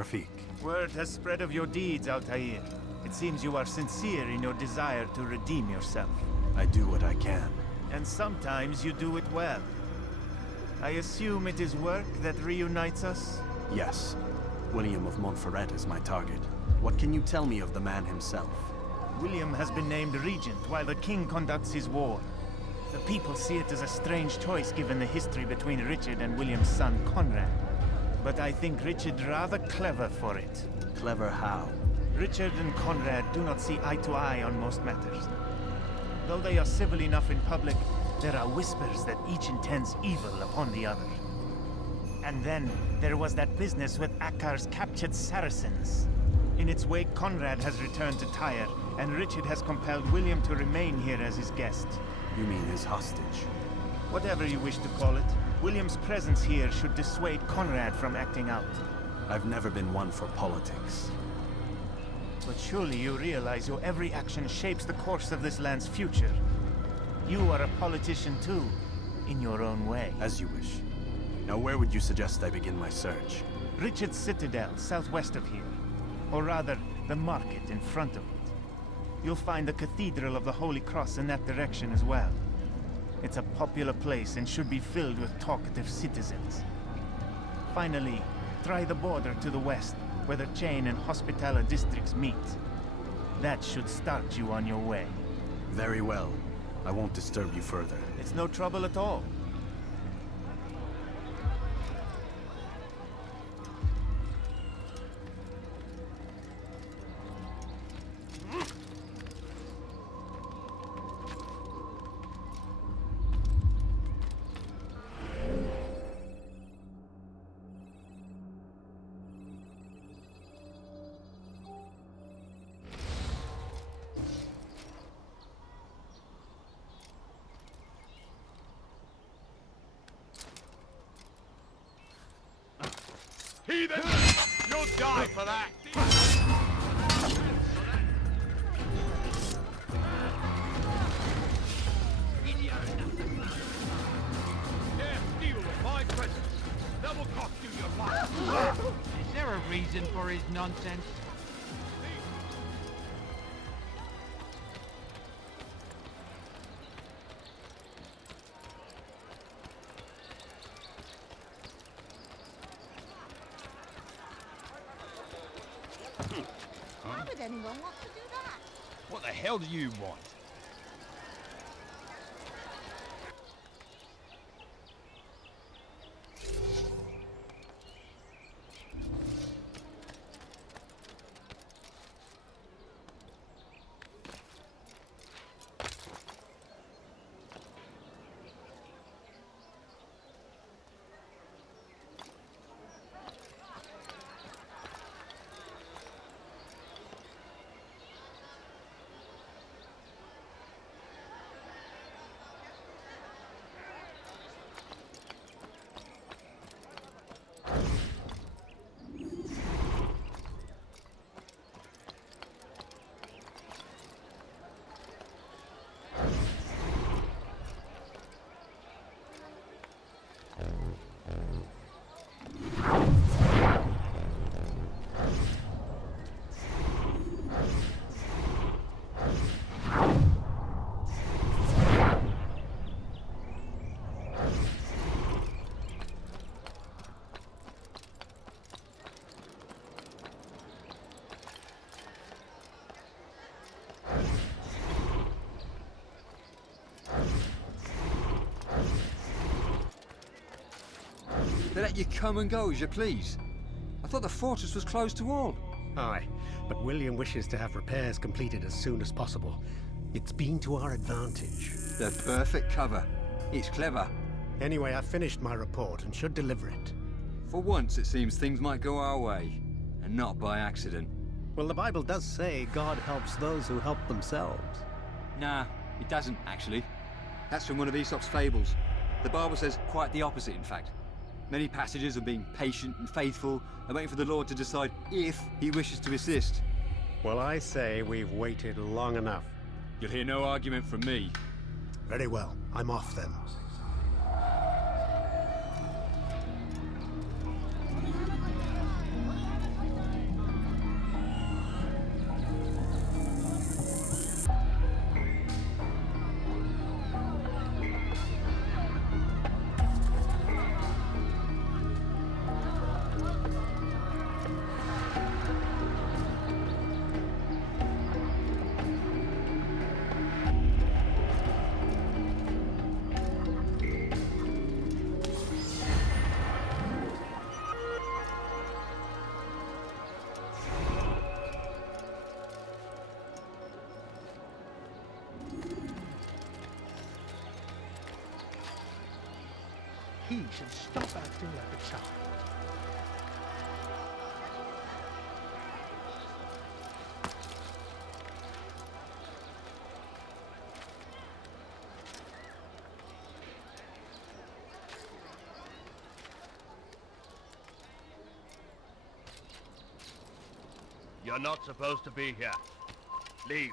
Rafik. Word has spread of your deeds, Altair. It seems you are sincere in your desire to redeem yourself. I do what I can. And sometimes you do it well. I assume it is work that reunites us? Yes. William of Montferrat is my target. What can you tell me of the man himself? William has been named regent while the king conducts his war. The people see it as a strange choice given the history between Richard and William's son Conrad. But I think Richard rather clever for it. Clever how? Richard and Conrad do not see eye to eye on most matters. Though they are civil enough in public, there are whispers that each intends evil upon the other. And then, there was that business with Acre's captured Saracens. In its wake, Conrad has returned to Tyre, and Richard has compelled William to remain here as his guest. You mean his hostage? Whatever you wish to call it, William's presence here should dissuade Conrad from acting out. I've never been one for politics. But surely you realize your every action shapes the course of this land's future. You are a politician too, in your own way. As you wish. Now where would you suggest I begin my search? Richard's Citadel, southwest of here. Or rather, the market in front of it. You'll find the Cathedral of the Holy Cross in that direction as well. It's a popular place and should be filled with talkative citizens. Finally, try the border to the west, where the Chain and Hospitaller districts meet. That should start you on your way. Very well. I won't disturb you further. It's no trouble at all. Heathen! You'll die for that! Dare steal in my presence! That will cost you your life! Is there a reason for his nonsense? Why would anyone want to do that? What the hell do you want? They let you come and go as you please. I thought the fortress was closed to all. Aye, but William wishes to have repairs completed as soon as possible. It's been to our advantage. The perfect cover. It's clever. Anyway, I've finished my report and should deliver it. For once, it seems things might go our way, and not by accident. Well, the Bible does say God helps those who help themselves. Nah, it doesn't, actually. That's from one of Aesop's fables. The Bible says quite the opposite, in fact. Many passages of being patient and faithful and waiting for the Lord to decide if he wishes to assist. Well, I say we've waited long enough. You'll hear no argument from me. Very well. I'm off then. should stop acting like a child. You're not supposed to be here. Leave.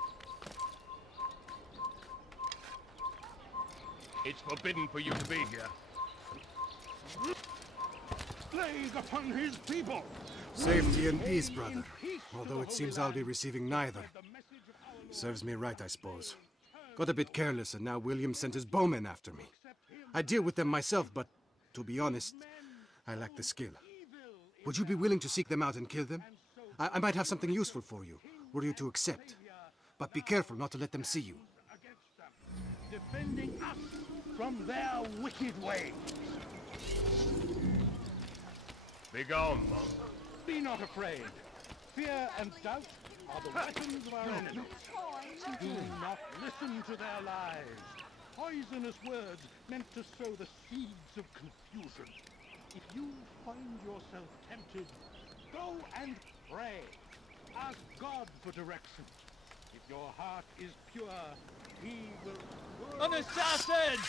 It's forbidden for you to be here. Plague upon his people! Safety and peace, brother. Although it seems I'll be receiving neither. Serves me right, I suppose. Got a bit careless, and now William sent his bowmen after me. I deal with them myself, but to be honest, I lack the skill. Would you be willing to seek them out and kill them? I might have something useful for you, were you to accept. But be careful not to let them see you. Defending us from their wicked ways. Be gone, monk. Be not afraid. Fear and doubt are the weapons of our enemies. Do not listen to their lies. Poisonous words meant to sow the seeds of confusion. If you find yourself tempted, go and pray. Ask God for direction. If your heart is pure, he will... An assassin!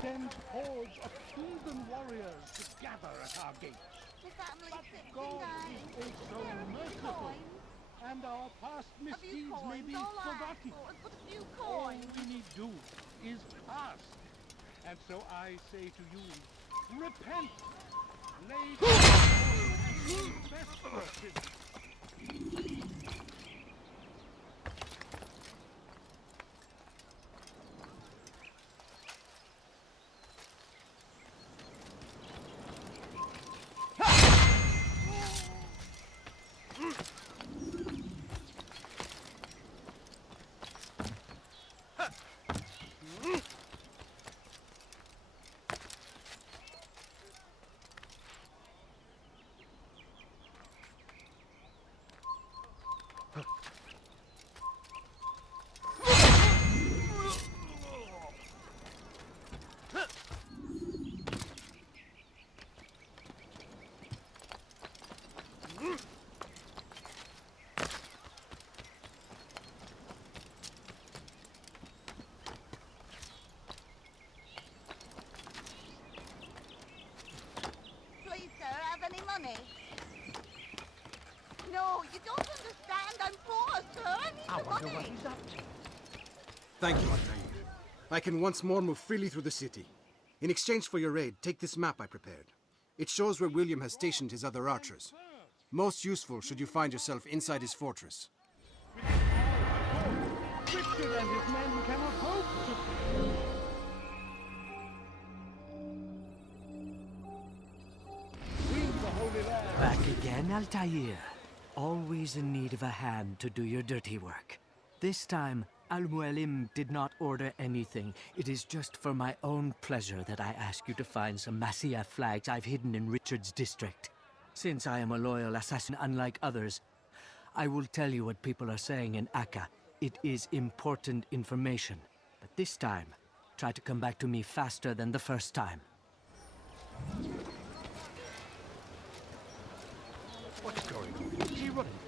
Send hordes of heathen warriors to gather at our gates. But God is also merciful, and our past misdeeds may be forgotten. All we need do is ask. And so I say to you, repent! Lay down and confess your sins. Please, sir, have any money? No, you don't understand. I'm poor, sir. I need the money. Thank you, Altair. I can once more move freely through the city. In exchange for your aid, take this map I prepared. It shows where William has stationed his other archers. Most useful should you find yourself inside his fortress. Richard and his men cannot hope to... Leave the Holy Land. Back again, Altair. Always in need of a hand to do your dirty work. This time, Al-Mualim did not order anything. It is just for my own pleasure that I ask you to find some Masyaf flags I've hidden in Richard's district. Since I am a loyal assassin unlike others, I will tell you what people are saying in Acre. It is important information. But this time, try to come back to me faster than the first time. What's going on? Is he running?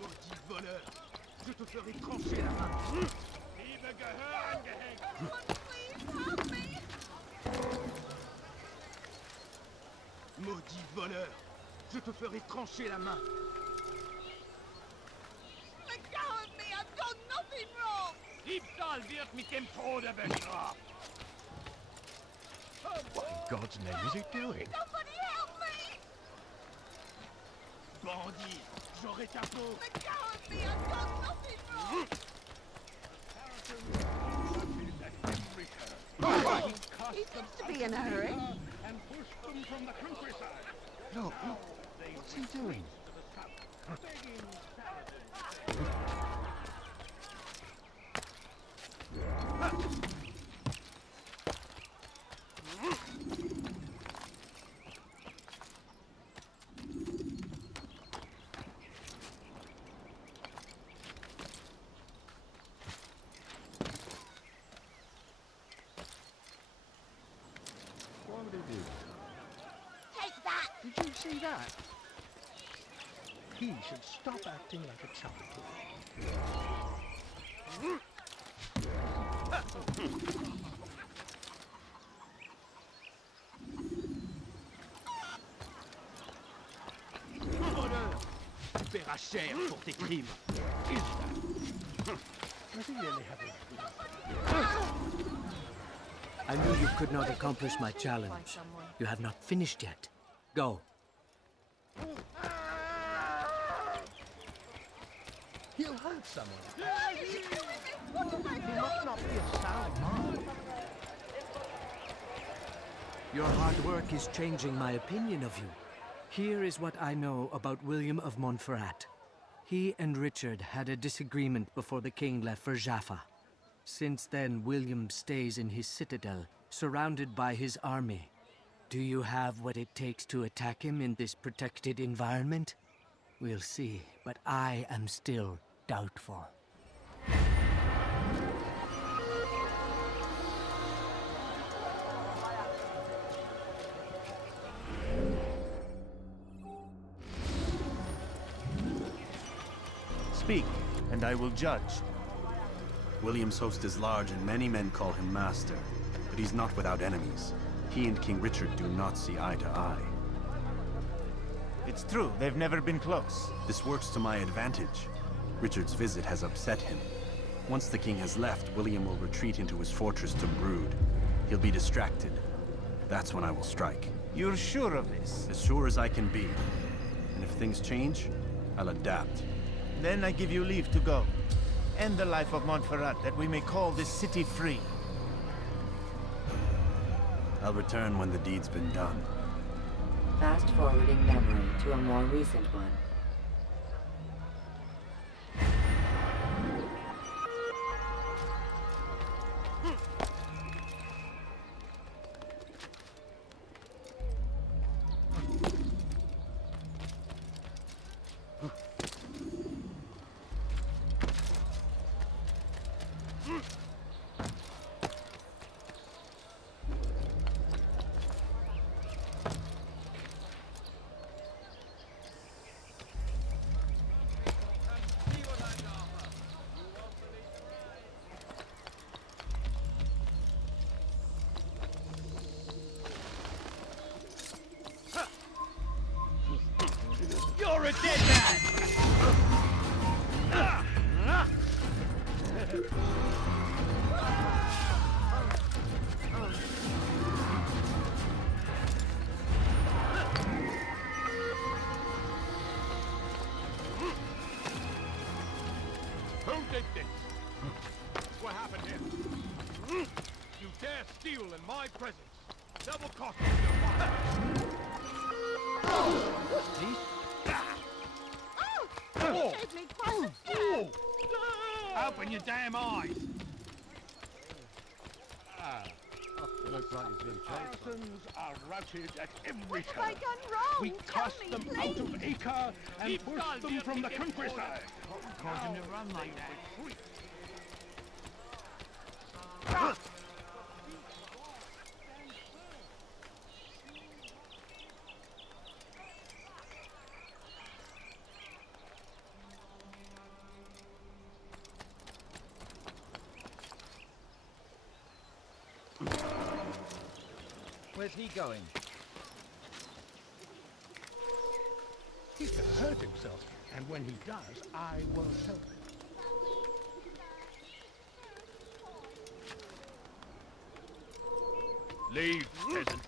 Maudit voleur! Je te ferai trancher la main! Liebe Gehirn gehängt! Please help me. Maudit voleur! Je te ferai trancher la main! Let go of me. I've done nothing wrong. Diebstahl wird mit dem Tode bestraft! What in God's name is he doing? Somebody help me. Bandit! J'aurai ta peau! Let go of me. I've done nothing wrong. He seems to be in a hurry. And push them from the countryside. Look, what's he doing? Begging What would he do? Take that! Did you see that? He should stop acting like a child. Tu paieras cher pour tes crimes. Is that? Does he really have it? I knew you could not accomplish my challenge. You have not finished yet. Go. He'll hurt someone. What have I He done? must not be a sound man. Your hard work is changing my opinion of you. Here is what I know about William of Montferrat. He and Richard had a disagreement before the king left for Jaffa. Since then, William stays in his citadel, surrounded by his army. Do you have what it takes to attack him in this protected environment? We'll see, but I am still doubtful. Speak, and I will judge. William's host is large and many men call him master, but he's not without enemies. He and King Richard do not see eye to eye. It's true, they've never been close. This works to my advantage. Richard's visit has upset him. Once the king has left, William will retreat into his fortress to brood. He'll be distracted. That's when I will strike. You're sure of this? As sure as I can be. And if things change, I'll adapt. Then I give you leave to go. End the life of Montferrat, that we may call this city free. I'll return when the deed's been done. Fast-forwarding memory to a more recent one. You're a dead man! Who did this? What happened here? You dare steal in my presence? Double cost you. Oh, it gave me quite a scare. Open your damn eyes! Looks like he's been chased. Saracens are routed at every What have I turn. done wrong? We Tell cast me, them please. out of Acre and Keep pushed calm, them dear, from the keep it countryside. Caused him to run like that. Where's he going? He can hurt himself, and when he does, I will help him. Leave, peasant.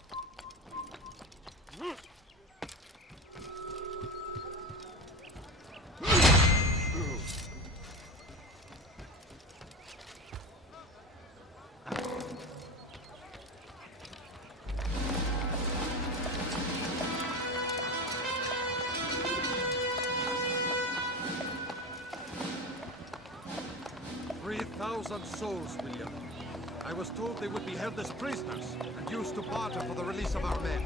3,000 souls, William. I was told they would be held as prisoners and used to barter for the release of our men.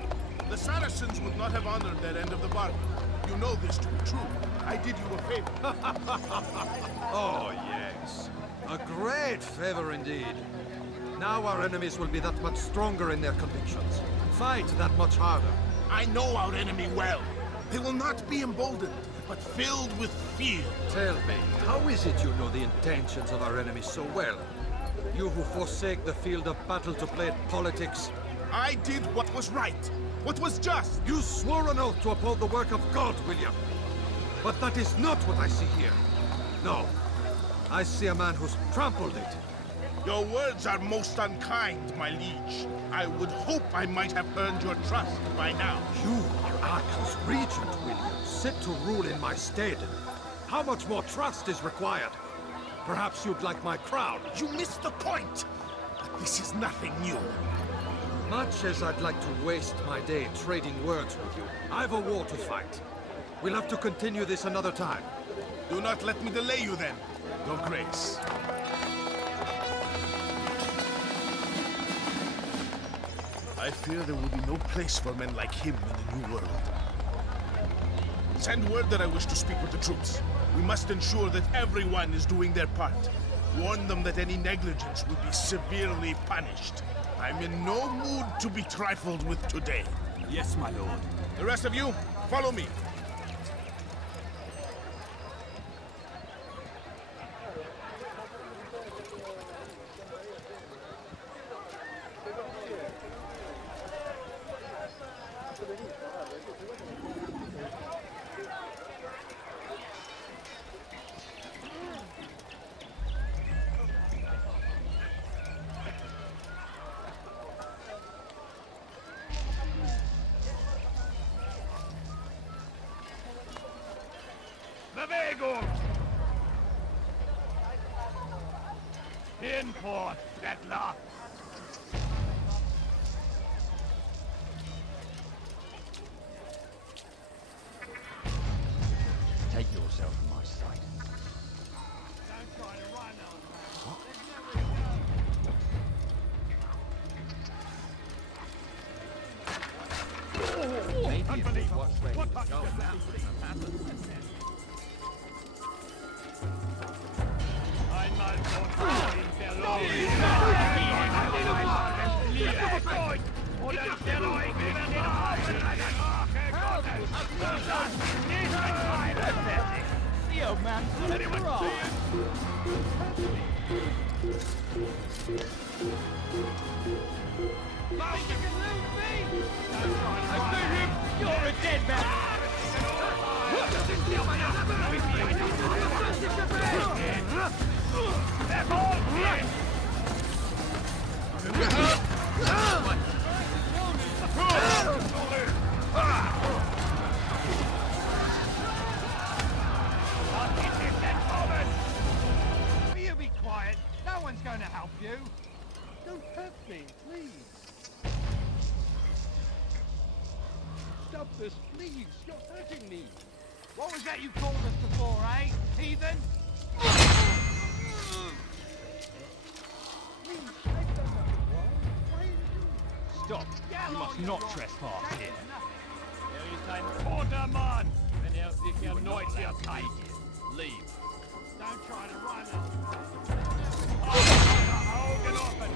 The Saracens would not have honored their end of the bargain. You know this to be true. I did you a favor. Oh, yes. A great favor indeed. Now our enemies will be that much stronger in their convictions. Fight that much harder. I know our enemy well. They will not be emboldened, but filled with fear. Tell me, how is it you know the intentions of our enemies so well? You who forsake the field of battle to play at politics. I did what was right, what was just. You swore an oath to uphold the work of God, William. But that is not what I see here. No. I see a man who's trampled it. Your words are most unkind, my liege. I would hope I might have earned your trust by now. You are Acre's regent, William, set to rule in my stead. How much more trust is required? Perhaps you'd like my crown. You missed the point! But this is nothing new. Much as I'd like to waste my day trading words with you, I've a war to fight. We'll have to continue this another time. Do not let me delay you then, Your Grace. I fear there will be no place for men like him in the New World. Send word that I wish to speak with the troops. We must ensure that everyone is doing their part. Warn them that any negligence will be severely punished. I'm in no mood to be trifled with today. Yes, my lord. The rest of you, follow me. Bewegung! Hinfort, Bettler! Take yourself from my sight. Don't try to run on. Maybe if we watch where you're going, that wouldn't have happened. Einmal dort in Berlin. Oder der Leute werden den Hafen einer Arche Gottes. Das nicht fertig. The old man let it roll. Mom, you can lose me! I see him! You're a dead man! They're all dead! Will you be quiet? No one's going to help you. Don't hurt me, please. Stop this, please. You're hurting me. What was that you called us before, eh? Heathen? Stop. You must not trespass here. Er ist ein toter Mann, wenn sich erneut hier zeigt. Leave. Don't try to run. Augen offen.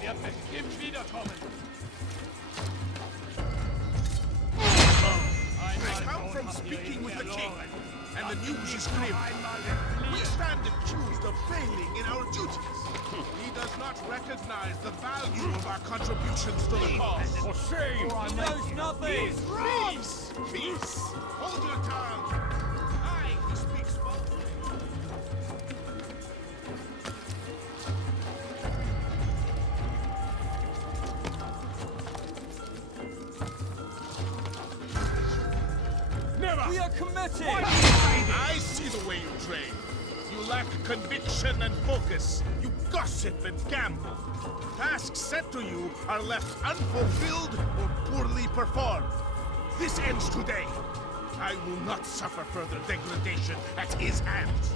Wird bestimmt wiederkommen. I come from speaking with the king, and the news is grim. We stand accused of failing in our duties. He does not recognize the value of our contributions to the cause. For shame! He knows nothing! Peace! Peace! Hold your tongue! I, who speaks both. Never! We are committed! I see the way you train. You lack conviction and focus. You gossip and gamble. Tasks set to you are left unfulfilled or poorly performed. This ends today. I will not suffer further degradation at his hands.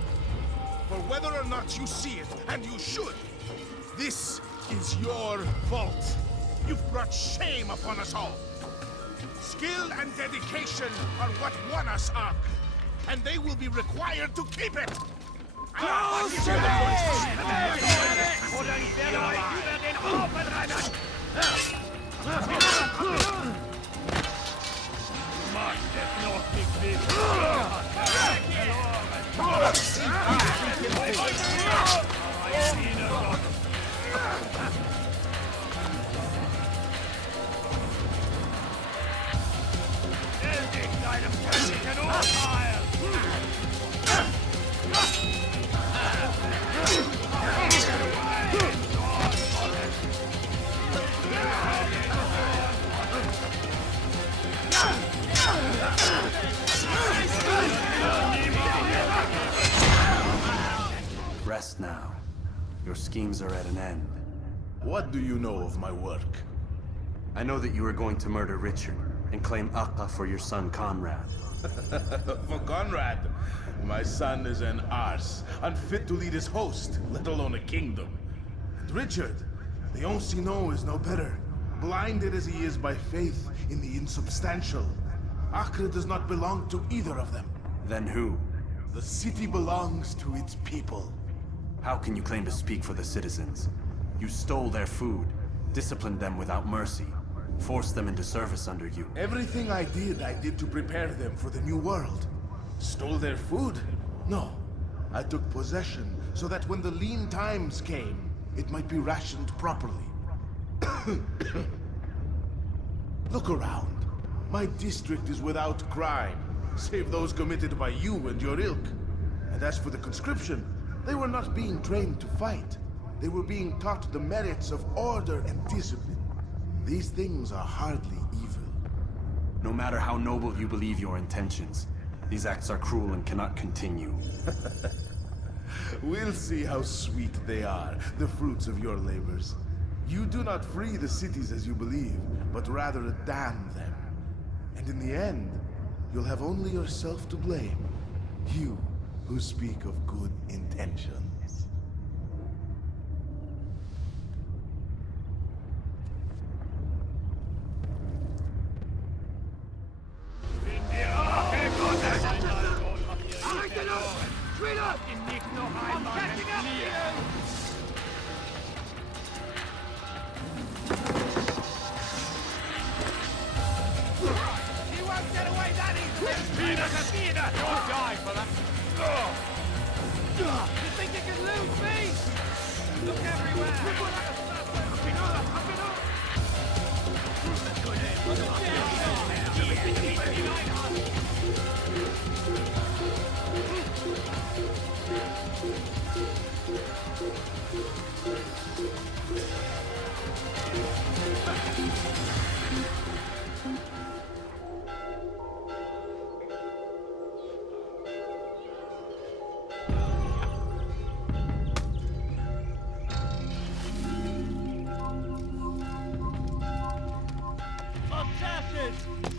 For whether or not you see it, and you should, this is your fault. You've brought shame upon us all. Skill and dedication are what won us Acre, and they will be required to keep it. Rest now. Your schemes are at an end. What do you know of my work? I know that you are going to murder Richard and claim Acre for your son Conrad. For Conrad, my son is an arse, unfit to lead his host, let alone a kingdom. And Richard, the Oncino is no better, blinded as he is by faith in the insubstantial. Acre does not belong to either of them. Then who? The city belongs to its people. How can you claim to speak for the citizens? You stole their food, disciplined them without mercy, forced them into service under you. Everything I did to prepare them for the new world. Stole their food? No. I took possession so that when the lean times came, it might be rationed properly. Look around. My district is without crime, save those committed by you and your ilk. And as for the conscription, they were not being trained to fight. They were being taught the merits of order and discipline. These things are hardly evil. No matter how noble you believe your intentions, these acts are cruel and cannot continue. We'll see how sweet they are, the fruits of your labors. You do not free the cities as you believe, but rather damn them. And in the end, you'll have only yourself to blame. You who speak of good intentions.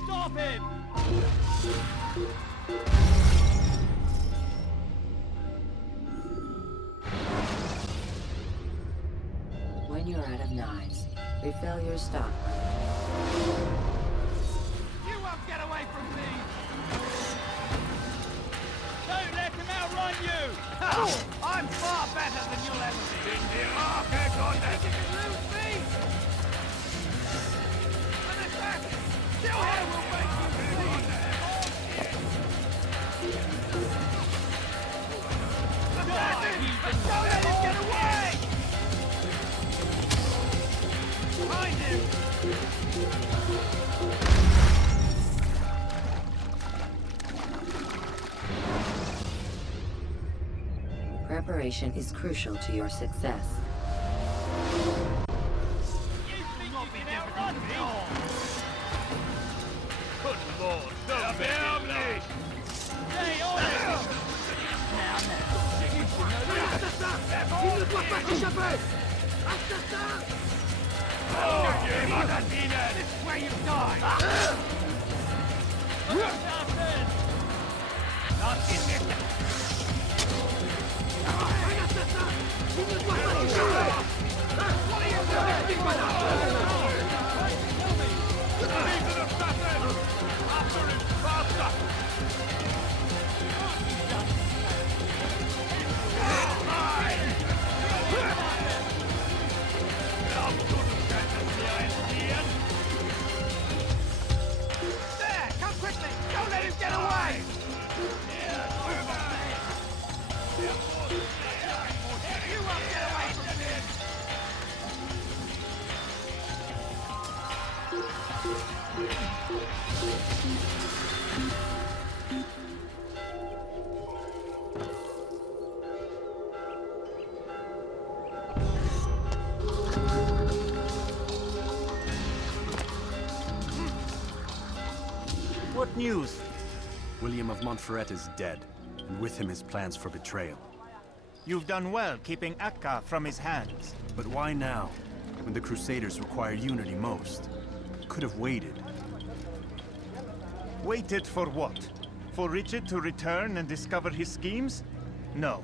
Stop him! When you're out of knives, refill your stock. You won't get away from me! Don't let him outrun you! Ha! I'm far better than you'll ever be! You can lose me! An attack! Still here will make you bleed! Don't let him get away! Behind him! Preparation is crucial to your success. Good Lord, don't help me! Stay on it! Now, il ne doit pas s'échapper! Assassin! Oh, Addin! This is where you die! Assassin! Not in this! Un assassin! Il ne doit pas s'échapper! What are you There! Come quickly! Don't let him get away! You won't get away from him! What news? William of Montferrat is dead, and with him his plans for betrayal. You've done well keeping Acre from his hands. But why now, when the Crusaders require unity most? Could have waited. Waited for what? For Richard to return and discover his schemes? No.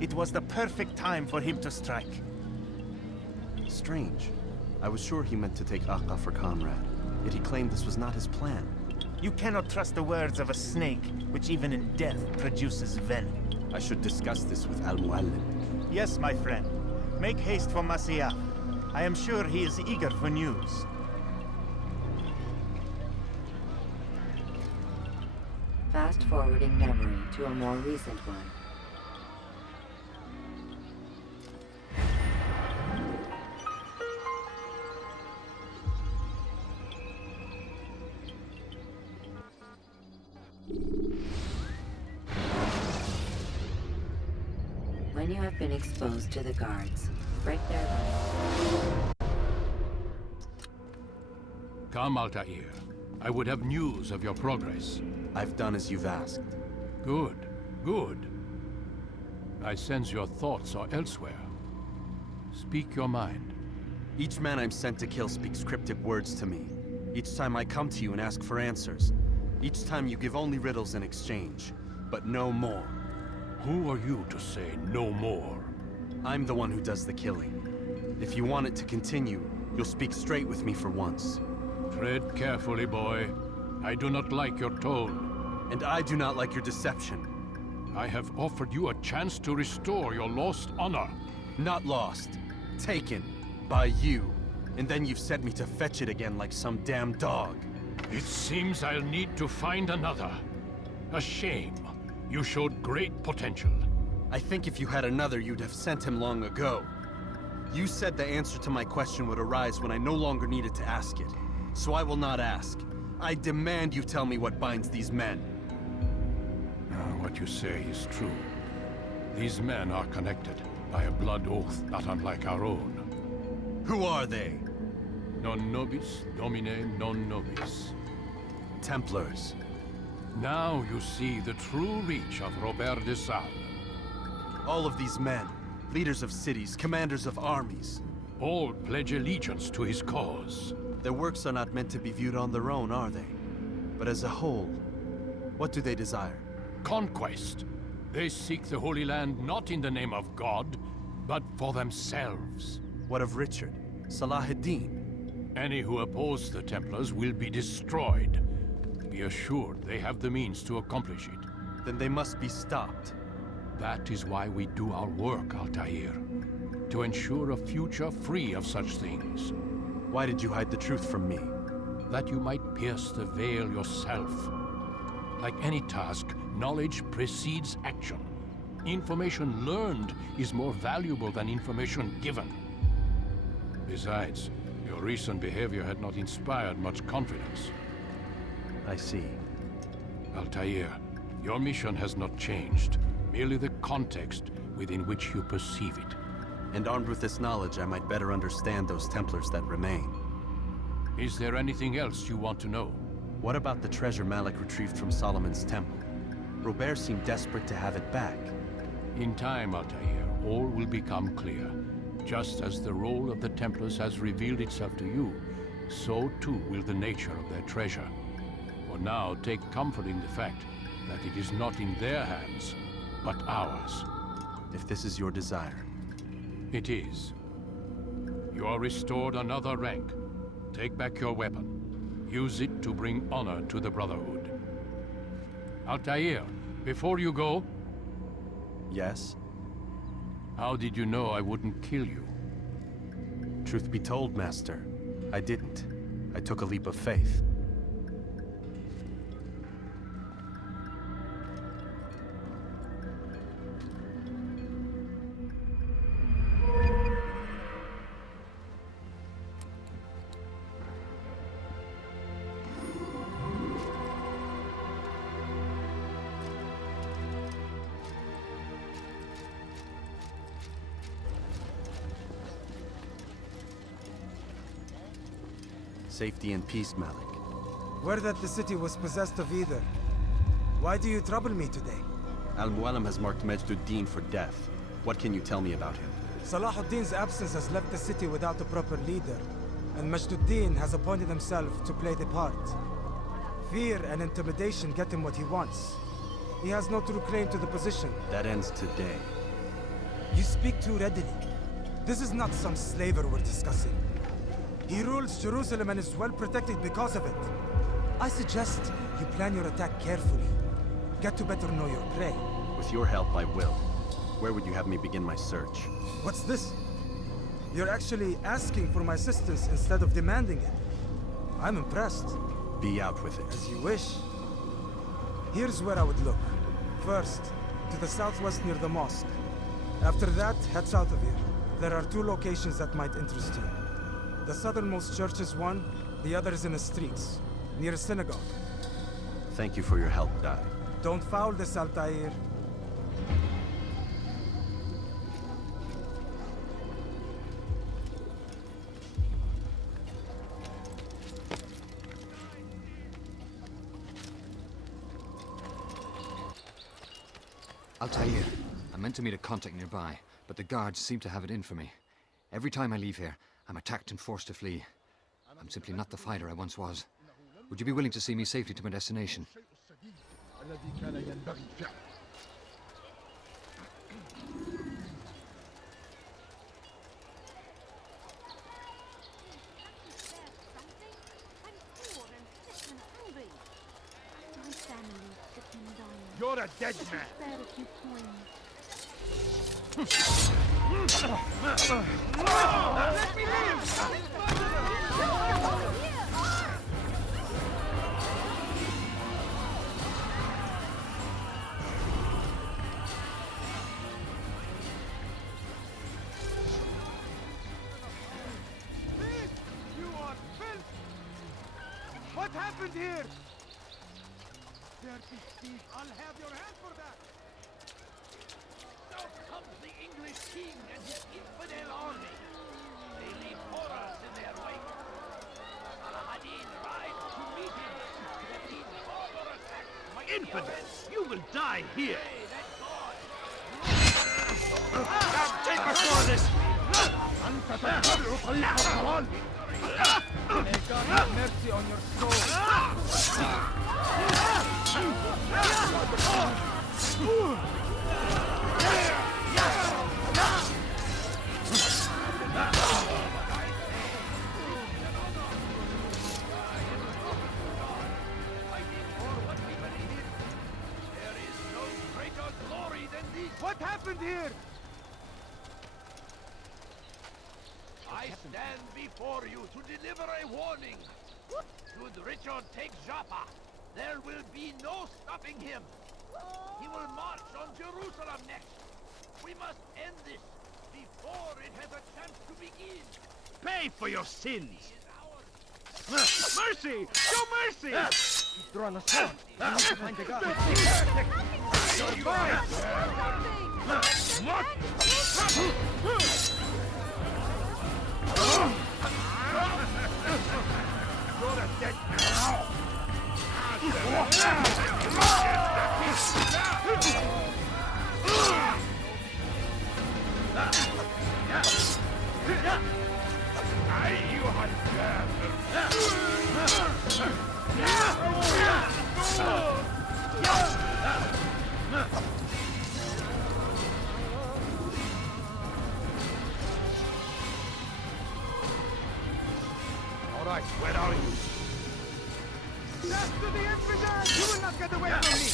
It was the perfect time for him to strike. Strange. I was sure he meant to take Acre for Conrad, yet he claimed this was not his plan. You cannot trust the words of a snake, which even in death produces venom. I should discuss this with Al-Mu'allim. Yes, my friend. Make haste for Masyaf. I am sure he is eager for news. Fast-forwarding memory to a more recent one. When you have been exposed to the guards, break their line. Come, Altair. I would have news of your progress. I've done as you've asked. Good, good. I sense your thoughts are elsewhere. Speak your mind. Each man I'm sent to kill speaks cryptic words to me. Each time I come to you and ask for answers. Each time you give only riddles in exchange, but no more. Who are you to say no more? I'm the one who does the killing. If you want it to continue, you'll speak straight with me for once. Tread carefully, boy. I do not like your tone. And I do not like your deception. I have offered you a chance to restore your lost honor. Not lost. Taken. By you. And then you've set me to fetch it again like some damn dog. It seems I'll need to find another. A shame. You showed great potential. I think if you had another, you'd have sent him long ago. You said the answer to my question would arise when I no longer needed to ask it. So I will not ask. I demand you tell me what binds these men. What you say is true. These men are connected by a blood oath not unlike our own. Who are they? Non nobis, domine non nobis. Templars. Now you see the true reach of Robert de Sales. All of these men, leaders of cities, commanders of armies. All pledge allegiance to his cause. Their works are not meant to be viewed on their own, are they? But as a whole, what do they desire? Conquest. They seek the Holy Land not in the name of God, but for themselves. What of Richard? Salah ad-Din? Any who oppose the Templars will be destroyed. Be assured they have the means to accomplish it. Then they must be stopped. That is why we do our work, Altair. To ensure a future free of such things. Why did you hide the truth from me? That you might pierce the veil yourself. Like any task, knowledge precedes action. Information learned is more valuable than information given. Besides, your recent behavior had not inspired much confidence. I see. Altair, your mission has not changed. Merely the context within which you perceive it. And armed with this knowledge, I might better understand those Templars that remain. Is there anything else you want to know? What about the treasure Malik retrieved from Solomon's temple? Robert seemed desperate to have it back. In time, Altair, all will become clear. Just as the role of the Templars has revealed itself to you, so too will the nature of their treasure. For now, take comfort in the fact that it is not in their hands, but ours. If this is your desire. It is. You are restored another rank. Take back your weapon. Use it to bring honor to the Brotherhood. Altair, before you go... Yes? How did you know I wouldn't kill you? Truth be told, Master, I didn't. I took a leap of faith. Safety and peace, Malik. Word that the city was possessed of either. Why do you trouble me today? Al-Mualim has marked Majd for death. What can you tell me about him? Salahuddin's absence has left the city without a proper leader, and Majd has appointed himself to play the part. Fear and intimidation get him what he wants. He has no true claim to the position. That ends today. You speak too readily. This is not some slaver we're discussing. He rules Jerusalem and is well protected because of it. I suggest you plan your attack carefully. Get to better know your prey. With your help, I will. Where would you have me begin my search? What's this? You're actually asking for my assistance instead of demanding it. I'm impressed. Be out with it. As you wish. Here's where I would look. First, to the southwest near the mosque. After that, head south of here. There are 2 locations that might interest you. The southernmost church is one, the other is in the streets, near a synagogue. Thank you for your help, Dad. Don't foul this, Altair. Altair, I meant to meet a contact nearby, but the guards seem to have it in for me. Every time I leave here, I'm attacked and forced to flee. I'm simply not the fighter I once was. Would you be willing to see me safely to my destination? You're a dead man. Let me What happened here? Dirty thief, I'll have your hand for that! So comes the English king and his infidel army. They leave horrors in their wake. Addin rides to meet him. He barber attacks. My Infidels! You will die here! Take my sword! May God have mercy on your soul! What happened here? I stand before you to deliver a warning. Should Richard take Joppa, there will be no stopping him. He will march on Jerusalem next. We must end this before it has a chance to begin. Pay for your sins! Mercy! Show mercy! He's drawn a sword. I need to find the guy. You're a dead man. Where are you? Death to the infidels! You will not get away from me!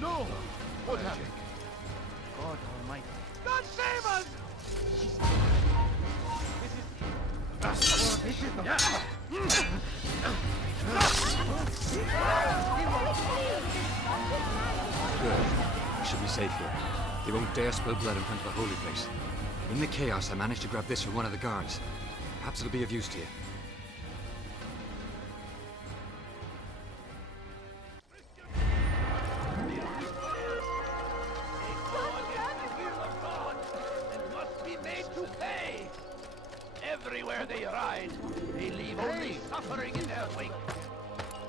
No! What happened? God Almighty. God save us! Good. We should be safe here. They won't dare spill blood in front of the holy place. In the chaos, I managed to grab this from one of the guards. Perhaps it'll be of use to you. Everywhere they ride, they leave only suffering in their wake.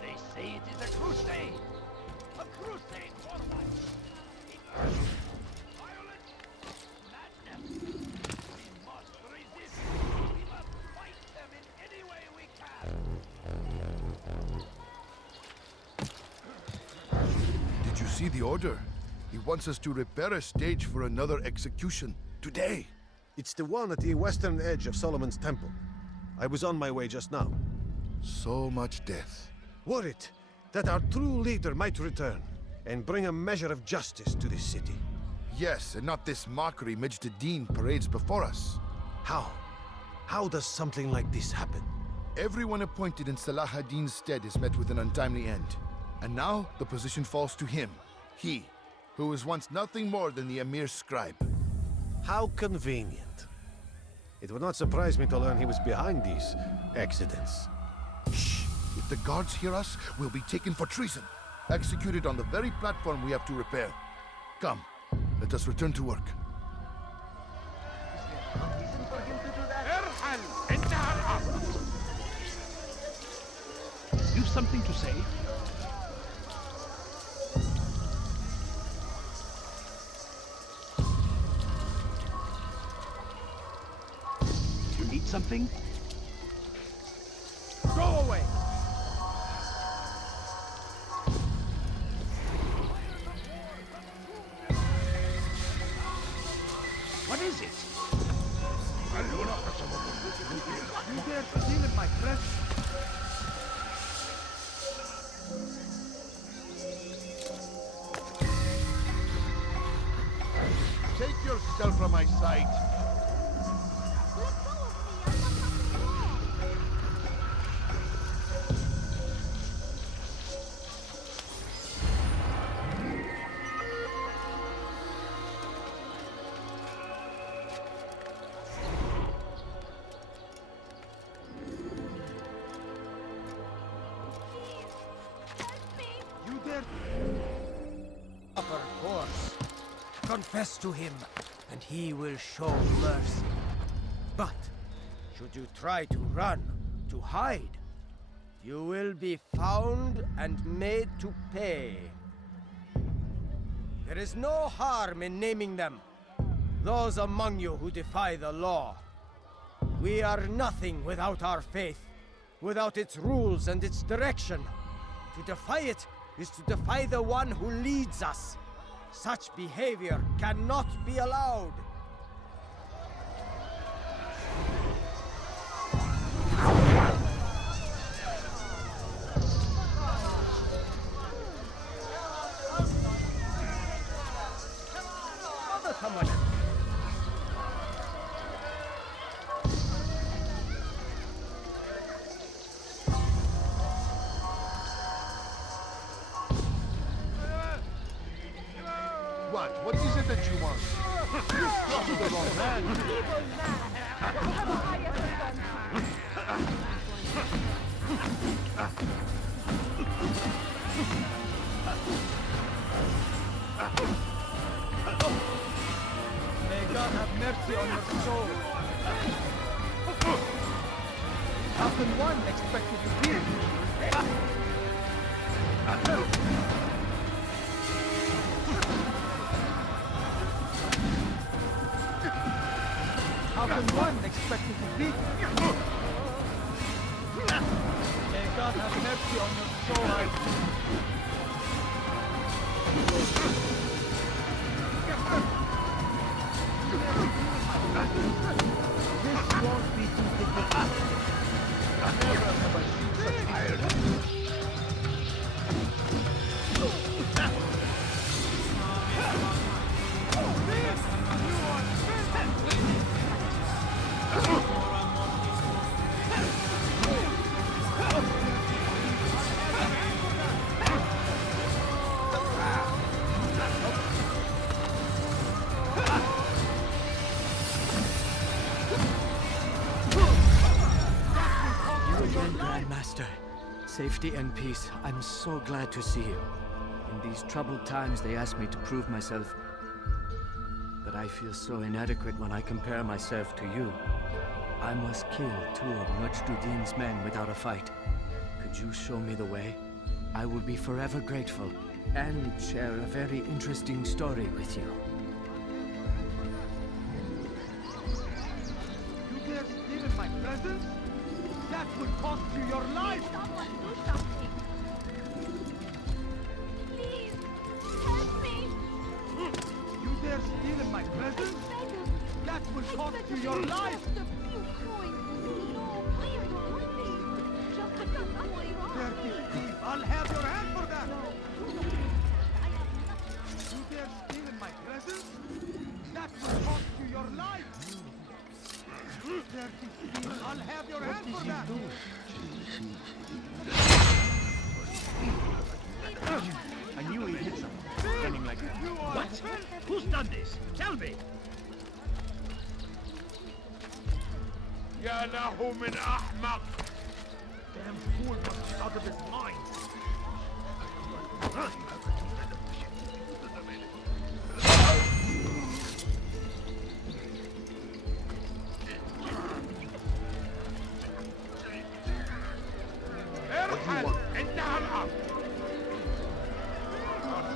They say it is a crusade. A crusade for life. Violence, madness. We must resist. We must fight them in any way we can. Did you see the order? He wants us to repair a stage for another execution. Today. It's the one at the western edge of Solomon's Temple. I was on my way just now. So much death. Worried that our true leader might return and bring a measure of justice to this city. Yes, and not this mockery Majd Addin parades before us. How? How does something like this happen? Everyone appointed in Salah ad-Din's stead is met with an untimely end. And now the position falls to him. He, who was once nothing more than the Emir's scribe. How convenient. It would not surprise me to learn he was behind these accidents. Shh! If the guards hear us, we'll be taken for treason. Executed on the very platform we have to repair. Come, let us return to work. You've something to say? Need something? Go away! What is it? You dare to deal in my presence? Take yourself from my sight. Upper course. Confess to him, and he will show mercy. But should you try to run, to hide, you will be found and made to pay. There is no harm in naming them. Those among you who defy the law. We are nothing without our faith, without its rules and its direction. To defy it is to defy the one who leads us. Such behavior cannot be allowed. Someone. What is it that you want? You've come to the wrong man. Evil man! What have I ever done? May God have mercy on your soul. How can one expect you to be? How can one expect you to beat? God have mercy on your soul. This won't be too difficult. Never have I seen such iron. Grandmaster. Safety and peace. I'm so glad to see you. In these troubled times, they ask me to prove myself. But I feel so inadequate when I compare myself to you. I must kill 2 of Majd men without a fight. Could you show me the way? I will be forever grateful, and share a very interesting story with you. You dare steal in my presence? That would cost you your life! Someone do something! Please, help me! You dare steal in my presence? That will cost you your life! Dirty thief! I'll have your hand for that! You dare steal in my presence? That will cost you your life! Dirty thief! I'll have your hand for that! I knew he hit something. Standing like that. What? Who's done this? Tell me! يا له من أحمق! Damn fool must be out of his mind! ارحل! انتهى الأمر!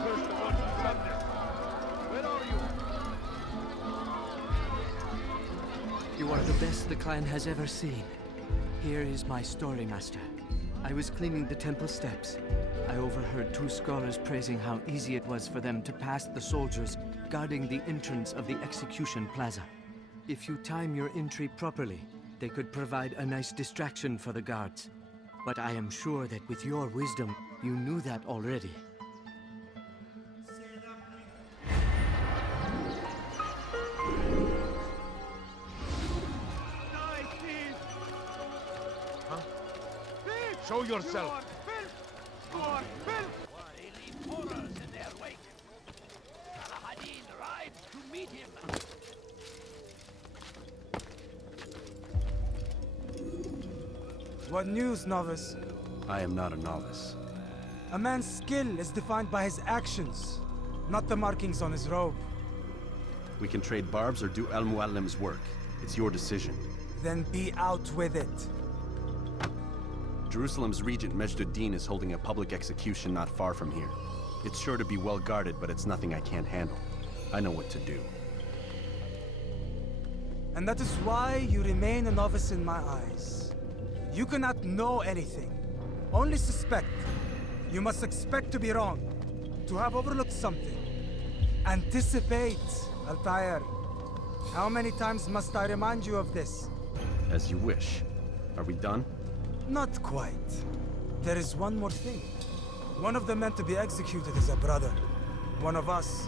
Where's the one who's done this? Where are you? You are the best the clan has ever seen. Here is my story, Master. I was cleaning the temple steps. I overheard 2 scholars praising how easy it was for them to pass the soldiers guarding the entrance of the execution plaza. If you time your entry properly, they could provide a nice distraction for the guards. But I am sure that with your wisdom, you knew that already. Show yourself! They leave horrors in their wake. Addin rides to meet him. What news, novice? I am not a novice. A man's skill is defined by his actions, not the markings on his robe. We can trade barbs or do Al-Muallim's work. It's your decision. Then be out with it. Jerusalem's regent Majd is holding a public execution not far from here. It's sure to be well guarded, but it's nothing I can't handle. I know what to do. And that is why you remain a novice in my eyes. You cannot know anything, only suspect. You must expect to be wrong, to have overlooked something. Anticipate, Altair. How many times must I remind you of this? As you wish. Are we done? Not quite. There is one more thing. One of the men to be executed is a brother. One of us.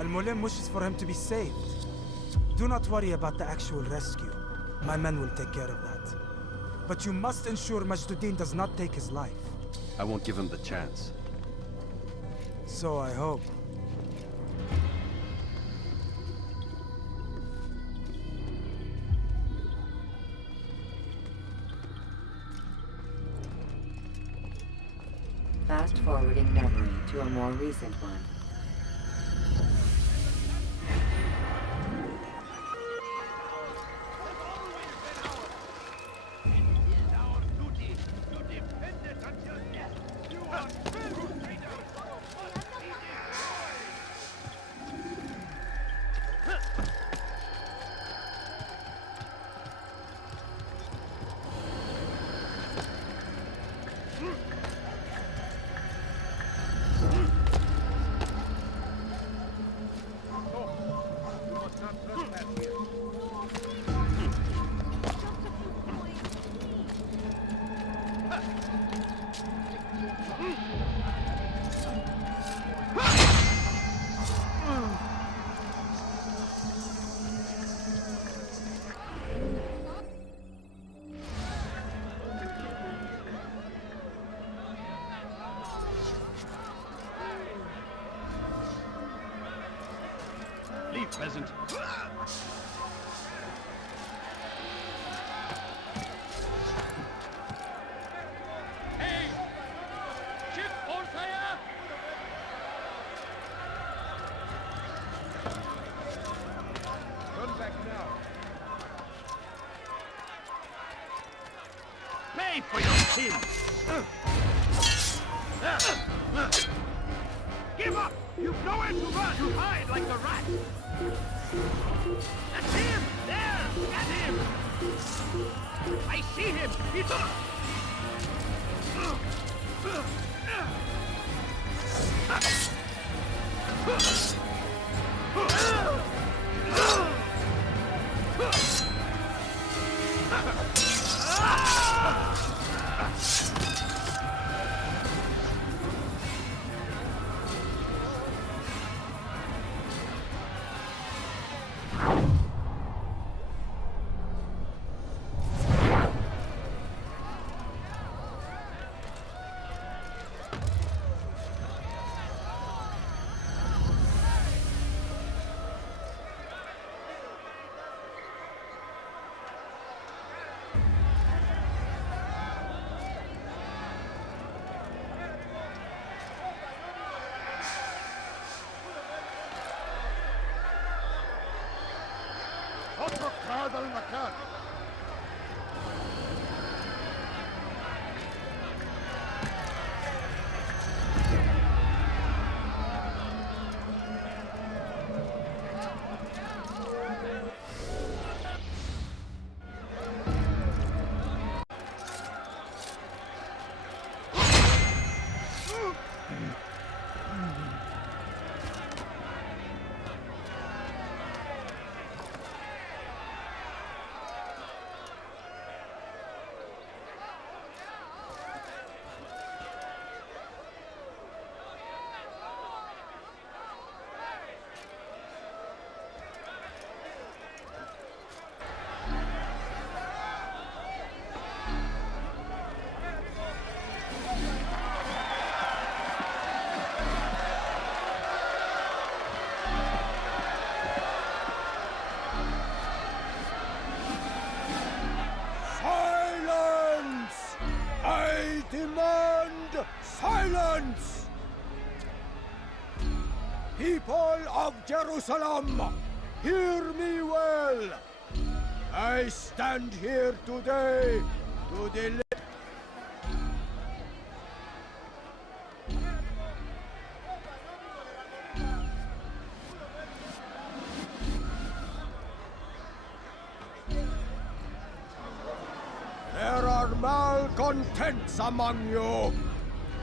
Al-Mulim wishes for him to be saved. Do not worry about the actual rescue. My men will take care of that. But you must ensure Majd does not take his life. I won't give him the chance. So I hope. Fast-forwarding memory to a more recent one. Leave, peasant. Hey! Ship on fire! Run back now. Pay for your sins! Give up! You've nowhere to run! You hide like a rat! That's him! There! Get him! I see him! He's up! اترك هذا المكان. Silence! People of Jerusalem, hear me well. I stand here today to deliver. There are malcontents among you.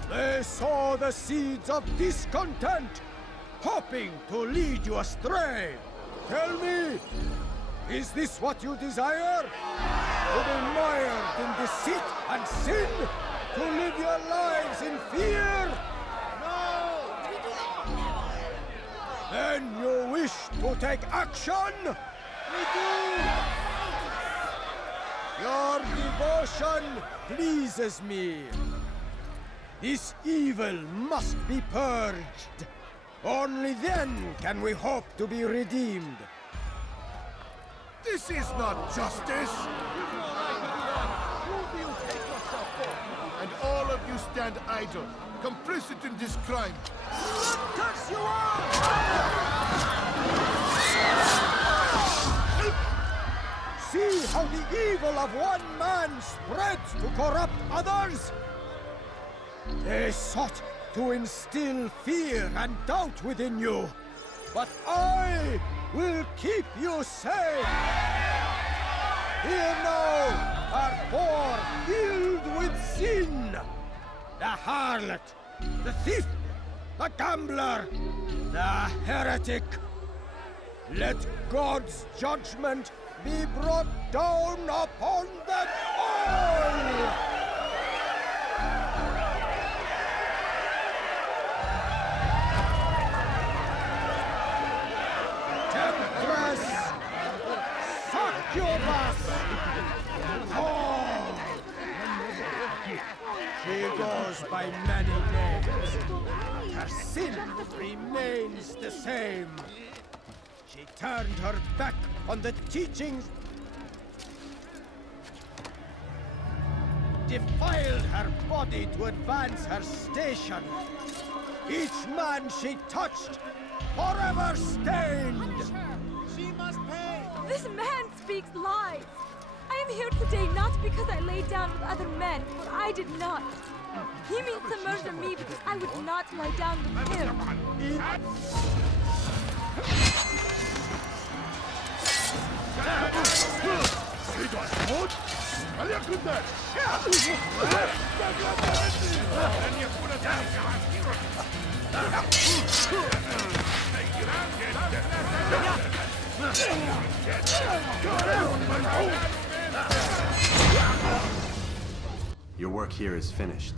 They sow the seeds of discontent, hoping to lead you astray. Tell me, is this what you desire? To be mired in deceit and sin? To live your lives in fear? No! Then you wish to take action? We do! Your devotion pleases me. This evil must be purged. Only then can we hope to be redeemed. This is not justice! Who do you take yourself for? And all of you stand idle, complicit in this crime. Curse you all! See how the evil of one man spreads to corrupt others? They sought to instill fear and doubt within you, but I will keep you safe. Here now are poor filled with sin. the harlot, the thief, the gambler, the heretic. Let God's judgment be brought down upon them all! Temptress! Succubus! Oh! She goes by many names. Her sin remains the same. She turned her back on the teachings, defiled her body to advance her station. Each man she touched, forever stained. She must pay! This man speaks lies! I am here today not because I lay down with other men, for I did not. He means to murder me because I would not lie down with him. Your work here is finished.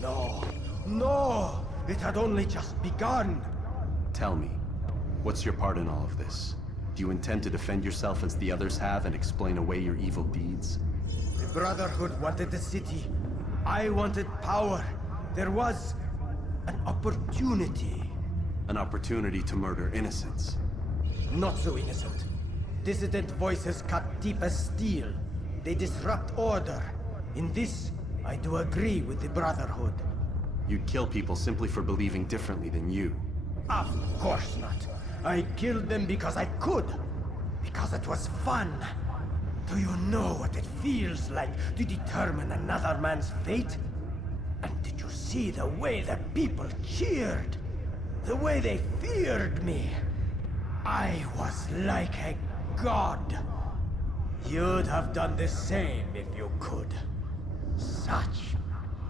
No, no! It had only just begun. Tell me, what's your part in all of this? Do you intend to defend yourself as the others have and explain away your evil deeds? The Brotherhood wanted the city. I wanted power. There was an opportunity. An opportunity to murder innocents. Not so innocent. Dissident voices cut deep as steel. They disrupt order. In this, I do agree with the Brotherhood. You'd kill people simply for believing differently than you. Of course not. I killed them because I could. Because it was fun. Do you know what it feels like to determine another man's fate? And did you see the way the people cheered? The way they feared me? I was like a god. You'd have done the same if you could. Such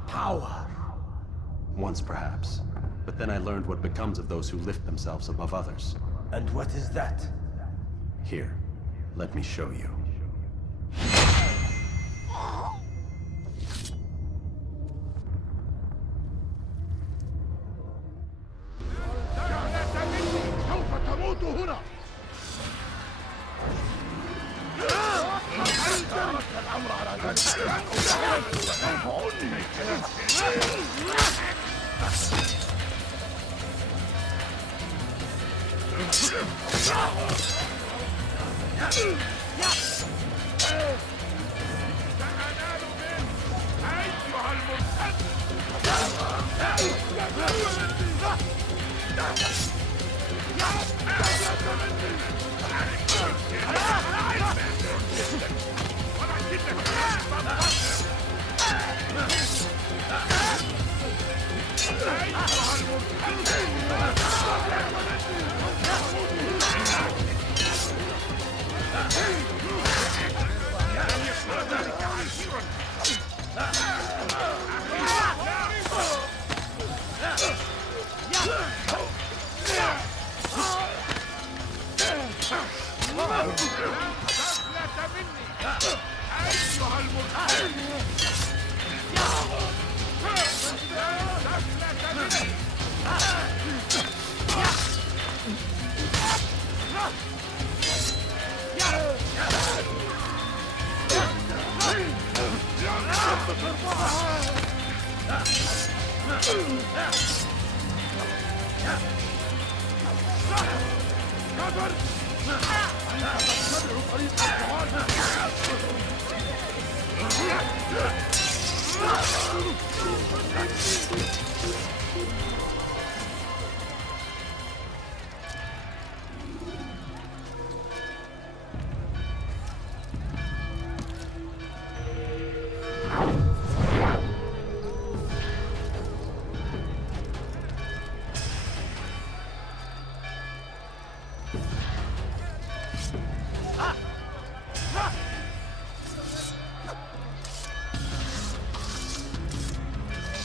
power. Once perhaps. But then I learned what becomes of those who lift themselves above others. And what is that? Here, let me show you.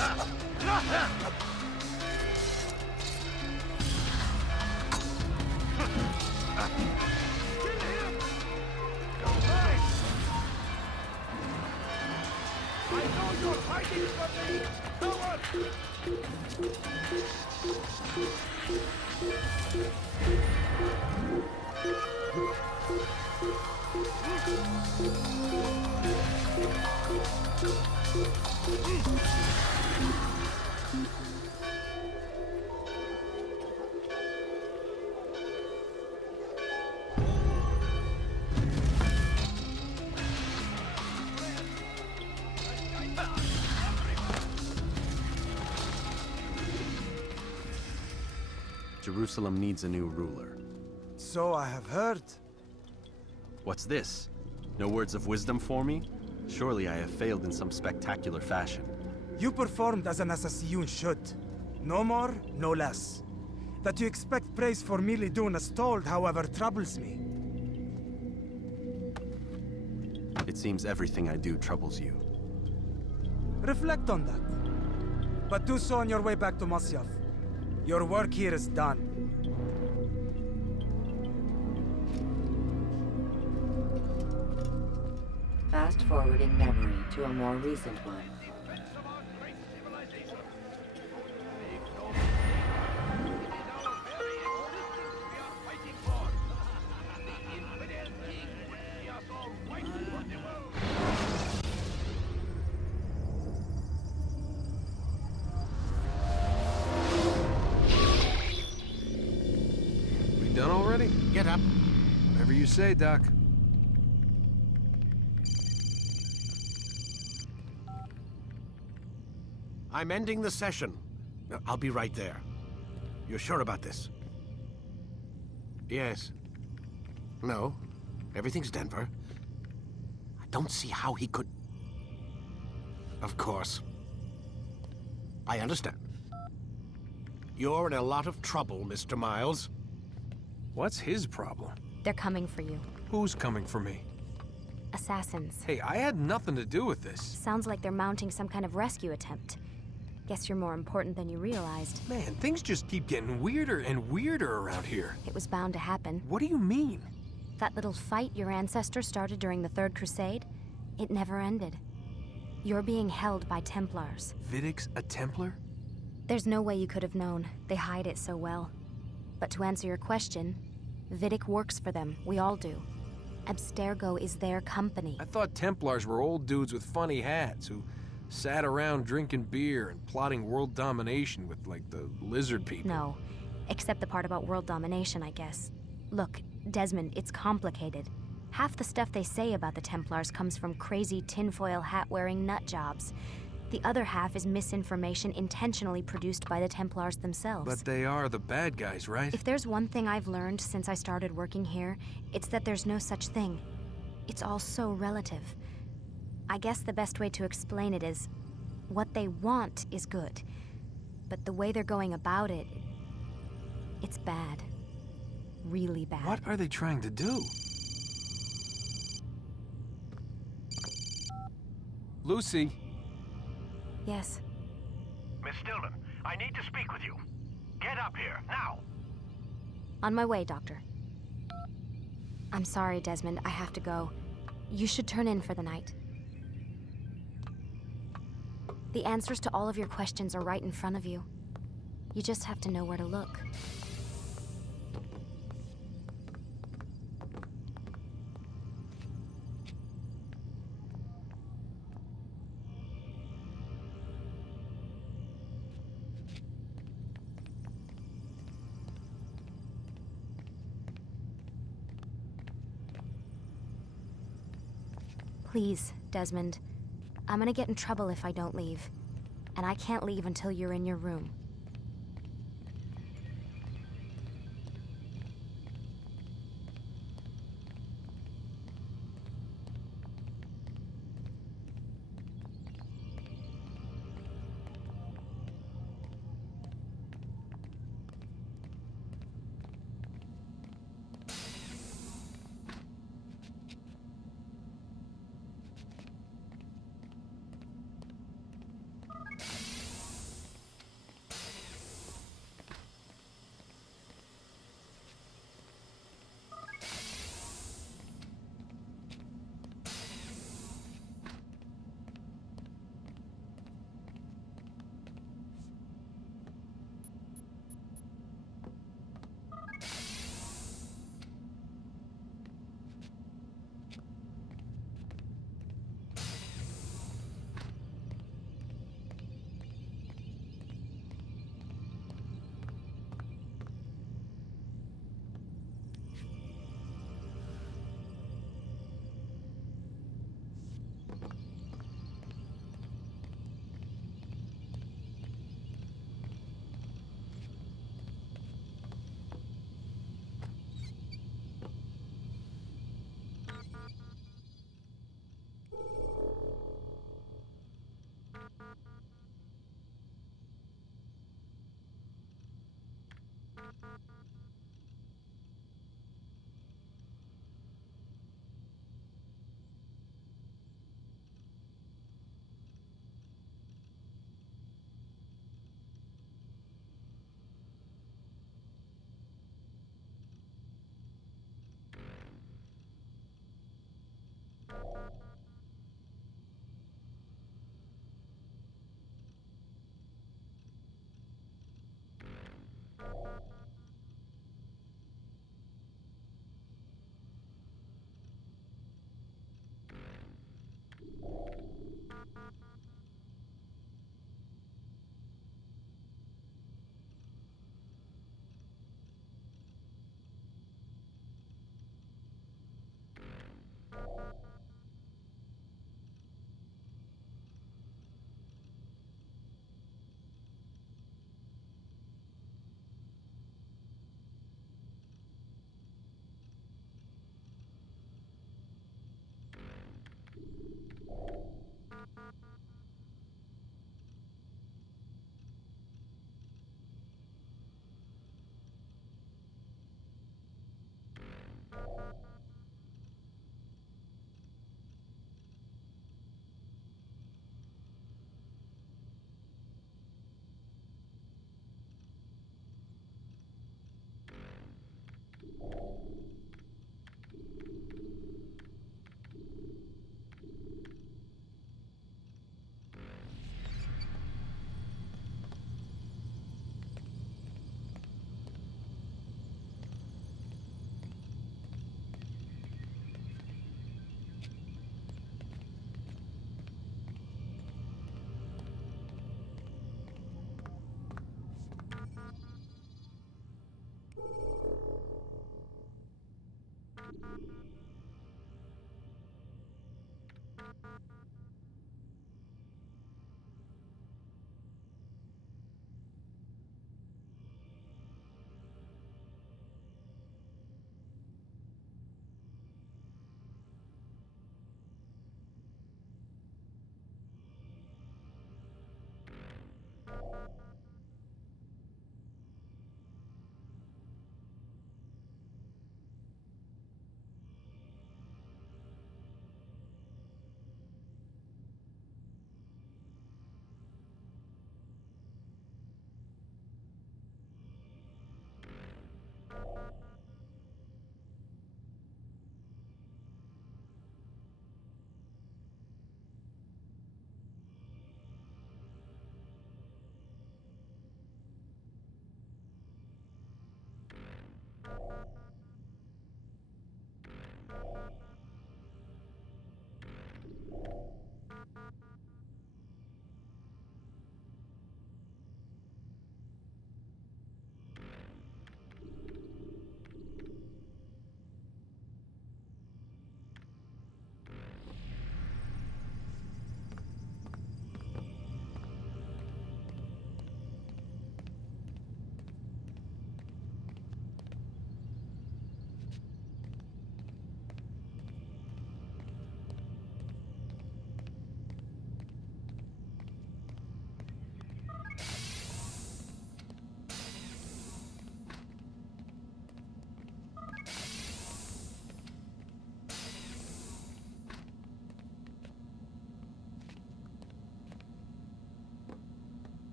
I know you're fighting for me! Coward! Jerusalem needs a new ruler. So I have heard. What's this? No words of wisdom for me? Surely I have failed in some spectacular fashion. You performed as an assassin should. No more, no less. That you expect praise for merely doing as told, however, troubles me. It seems everything I do troubles you. Reflect on that. But do so on your way back to Masyaf. Your work here is done. Fast-forwarding memory to a more recent one. We done already? Get up. Whatever you say, Doc. I'm ending the session. I'll be right there. You're sure about this? Yes. No. Everything's Denver. I don't see how he could... Of course. I understand. You're in a lot of trouble, Mr. Miles. What's his problem? They're coming for you. Who's coming for me? Assassins. Hey, I had nothing to do with this. Sounds like they're mounting some kind of rescue attempt. Guess you're more important than you realized. Man, things just keep getting weirder and weirder around here. It was bound to happen. What do you mean? That little fight your ancestor started during the Third Crusade, it never ended. You're being held by Templars. Vidic's a Templar? There's no way you could have known. They hide it so well. But to answer your question, Vidic works for them. We all do. Abstergo is their company. I thought Templars were old dudes with funny hats who sat around drinking beer and plotting world domination with, like, the lizard people. No, except the part about world domination, I guess. Look, Desmond, it's complicated. Half the stuff they say about the Templars comes from crazy tinfoil hat-wearing nut jobs. The other half is misinformation intentionally produced by the Templars themselves. But they are the bad guys, right? If there's one thing I've learned since I started working here, it's that there's no such thing. It's all so relative. I guess the best way to explain it is, what they want is good. But the way they're going about it, it's bad. Really bad. What are they trying to do? Lucy? Yes. Miss Stillman, I need to speak with you. Get up here, now! On my way, Doctor. I'm sorry, Desmond. I have to go. You should turn in for the night. The answers to all of your questions are right in front of you. You just have to know where to look. Please, Desmond. I'm gonna get in trouble if I don't leave. And I can't leave until you're in your room.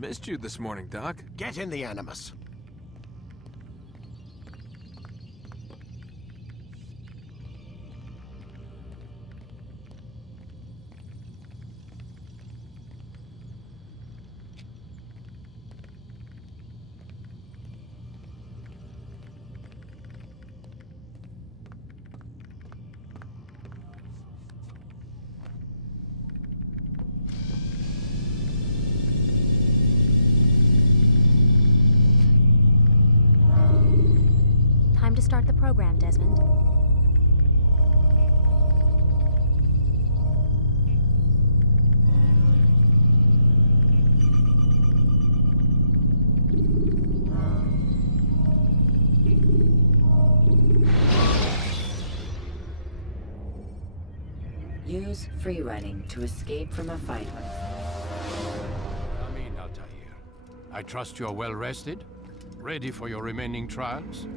Missed you this morning, Doc. Get in the Animus. Time to start the program, Desmond. Use free running to escape from a fight. I mean, Altair, I trust you're well rested, ready for your remaining trials.